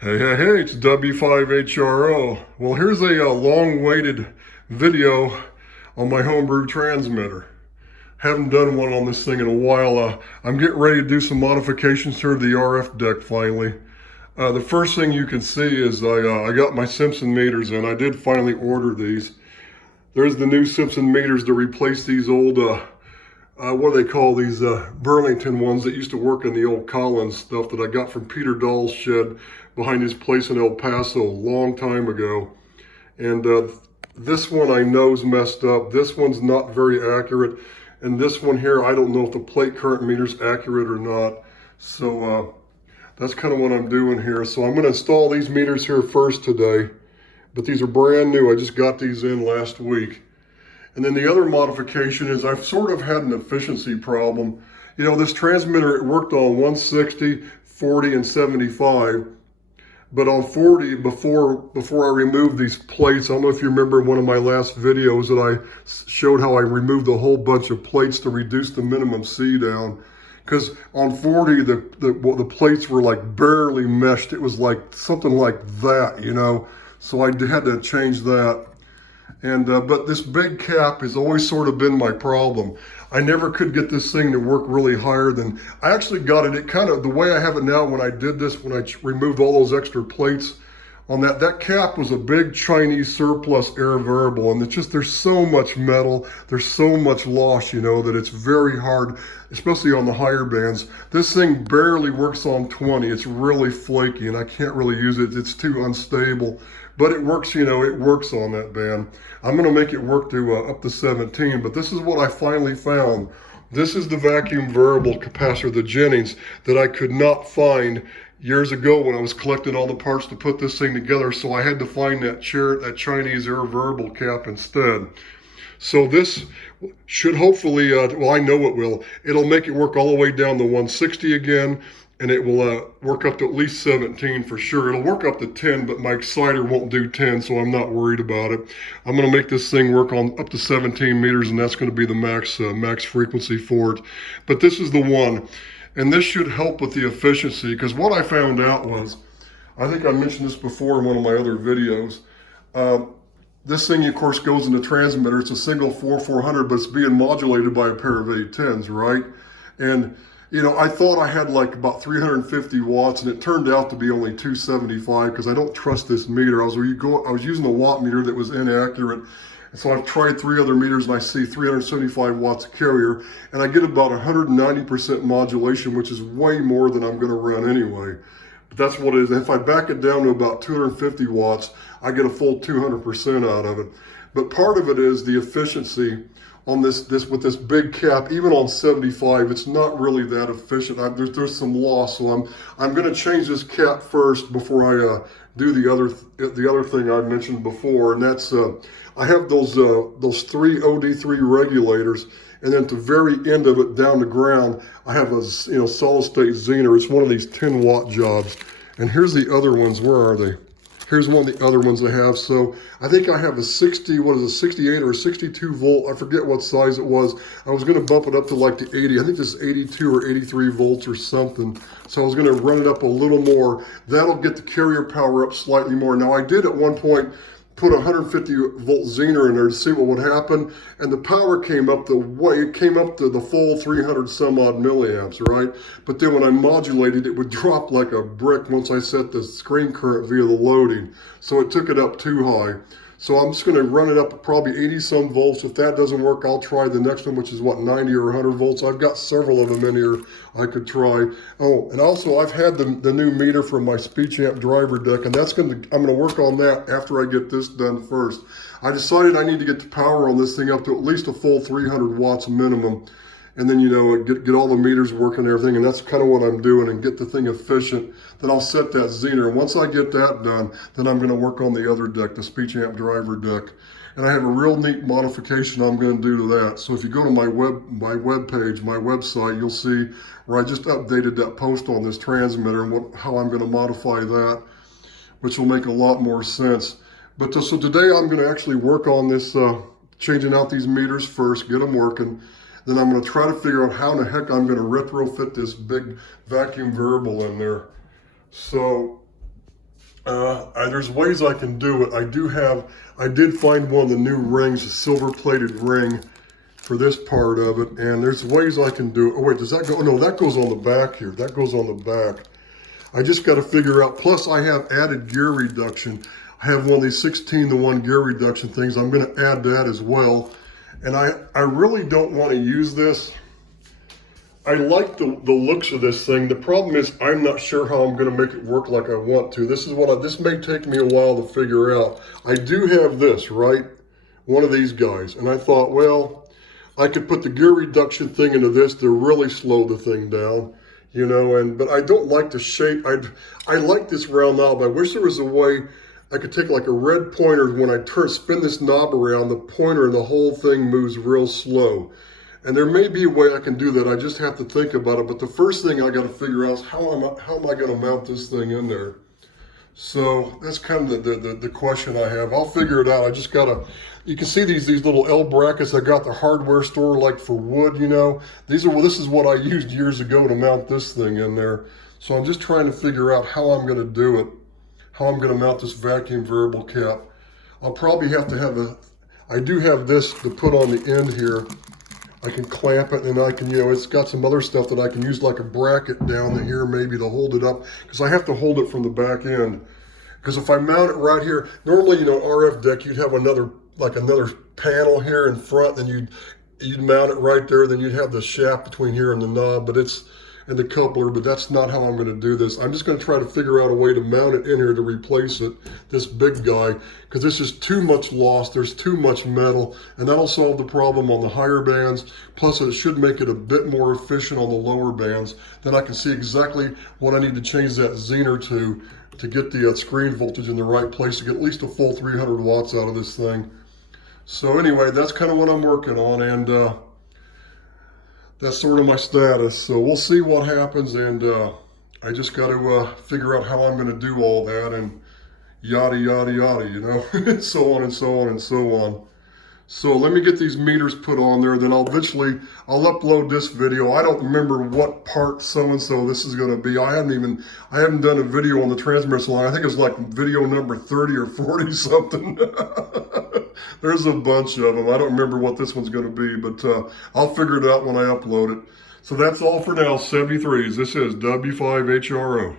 Hey, it's W5HRO. Well, here's a long-awaited video on my homebrew transmitter. Haven't done one on this thing in a while. I'm getting ready to do some modifications here to the RF deck finally. The first thing you can see is I got my Simpson meters in. I did finally order these. There's the new Simpson meters to replace these old, what do they call these, Burlington ones that used to work in the old Collins stuff that I got from Peter Dahl's shed behind his place in El Paso a long time ago. And this one I know is messed up. This one's not very accurate. And this one here, I don't know if the plate current meter's accurate or not. So that's kind of what I'm doing here. So I'm going to install these meters here first today. But these are brand new. I just got these in last week. And then the other modification is I've sort of had an efficiency problem. You know, this transmitter, it worked on 160, 40, and 75. But on 40, before I removed these plates, I don't know if you remember in one of my last videos that I showed how I removed a whole bunch of plates to reduce the minimum C down. Because on 40, the plates were like barely meshed. It was like something like that, you know. So I had to change that. And but this big cap has always sort of been my problem. I never could get this thing to work really higher than, I actually got it, it kind of, the way I have it now when I did this, when I removed all those extra plates on that cap was a big Chinese surplus air variable. And it's just, there's so much metal, there's so much loss, you know, that it's very hard, especially on the higher bands. This thing barely works on 20. It's really flaky and I can't really use it. It's too unstable. But it works, you know, it works on that band. I'm going to make it work to up to 17, but this is what I finally found. This is the vacuum variable capacitor, the Jennings, that I could not find years ago when I was collecting all the parts to put this thing together, so I had to find that Chinese air variable cap instead. So this should hopefully, well, I know it will. It'll make it work all the way down to 160 again, and it will work up to at least 17 for sure. It'll work up to 10, but my exciter won't do 10, so I'm not worried about it. I'm going to make this thing work on up to 17 meters, and that's going to be the max frequency for it. But this is the one, and this should help with the efficiency, because what I found out was, I think I mentioned this before in one of my other videos, this thing, of course, goes in the transmitter. It's a single 4400, but it's being modulated by a pair of 810s, right? And you know, I thought I had like about 350 watts, and it turned out to be only 275 because I don't trust this meter. I was using a watt meter that was inaccurate. And so I've tried 3 other meters and I see 375 watts of carrier, and I get about 190% modulation, which is way more than I'm going to run anyway. But that's what it is. And if I back it down to about 250 watts, I get a full 200% out of it. But part of it is the efficiency on this with this big cap. Even on 75, it's not really that efficient. There's some loss, so I'm going to change this cap first before I do the other thing I mentioned before, and that's I have those 3 OD3 regulators, and then at the very end of it, down the ground, I have a solid state Zener. It's one of these 10 watt jobs, and here's the other ones. Where are they? Here's one of the other ones I have. So I think I have a 68 or a 62 volt. I forget what size it was. I was going to bump it up to like the 80. I think this is 82 or 83 volts or something. So I was going to run it up a little more. That'll get the carrier power up slightly more. Now I did at one point put a 150 volt Zener in there to see what would happen, and the power came up it came up to the full 300 some odd milliamps, right? But then when I modulated, it would drop like a brick once I set the screen current via the loading. So it took it up too high. So I'm just going to run it up at probably 80 some volts. If that doesn't work, I'll try the next one, which is what, 90 or 100 volts. I've got several of them in here I could try. Oh, and also I've had the new meter from my speech amp driver deck, and I'm going to work on that after I get this done first. I decided I need to get the power on this thing up to at least a full 300 watts minimum. And then, you know, get all the meters working and everything, and that's kind of what I'm doing, and get the thing efficient. Then I'll set that Zener, and once I get that done, then I'm going to work on the other deck, the speech amp driver deck. And I have a real neat modification I'm going to do to that. So if you go to my web page, my website, you'll see where I just updated that post on this transmitter and how I'm going to modify that, which will make a lot more sense. But so today I'm going to actually work on this, changing out these meters first, get them working. Then I'm going to try to figure out how in the heck I'm going to retrofit this big vacuum variable in there. So There's ways I can do it. I did find one of the new rings, a silver plated ring for this part of it, and there's ways I can do it. Oh wait, does that go? No, that goes on the back here. That goes on the back. I just got to figure out, plus I have added gear reduction. I have one of these 16-to-1 gear reduction things. I'm going to add that as well. And I really don't want to use this. I like the looks of this thing. The problem is I'm not sure how I'm going to make it work like I want to. This may take me a while to figure out. I do have this, right? One of these guys. And I thought, well, I could put the gear reduction thing into this to really slow the thing down, you know, but I don't like the shape. I like this round knob. I wish there was a way I could take like a red pointer. When I spin this knob around, the pointer and the whole thing moves real slow. And there may be a way I can do that. I just have to think about it. But the first thing I got to figure out is how am I going to mount this thing in there? So that's kind of the question I have. I'll figure it out. I just got to, you can see these little L brackets I got at the hardware store, like for wood, you know. This is what I used years ago to mount this thing in there. So I'm just trying to figure out how I'm going to do it, how I'm going to mount this vacuum variable cap. I'll probably have to have I do have this to put on the end here. I can clamp it, and I can, you know, it's got some other stuff that I can use like a bracket down here maybe to hold it up, because I have to hold it from the back end. Because if I mount it right here, normally, you know, RF deck, you'd have another panel here in front, then you'd mount it right there, then you'd have the shaft between here and the knob, and the coupler, but that's not how I'm going to do this. I'm just going to try to figure out a way to mount it in here to replace it, this big guy, because this is too much loss, there's too much metal, and that'll solve the problem on the higher bands, plus it should make it a bit more efficient on the lower bands. Then I can see exactly what I need to change that zener to get the screen voltage in the right place, to get at least a full 300 watts out of this thing. So anyway, that's kind of what I'm working on, and that's sort of my status. So we'll see what happens, and I just got to figure out how I'm going to do all that, and yada, yada, yada, you know, so on and so on and so on. So let me get these meters put on there, then I'll upload this video. I don't remember what part so-and-so this is going to be. I haven't done a video on the transmitter so long. I think it was like video number 30 or 40 something. There's a bunch of them. I don't remember what this one's going to be, but I'll figure it out when I upload it. So that's all for now, 73s. This is W5HRO.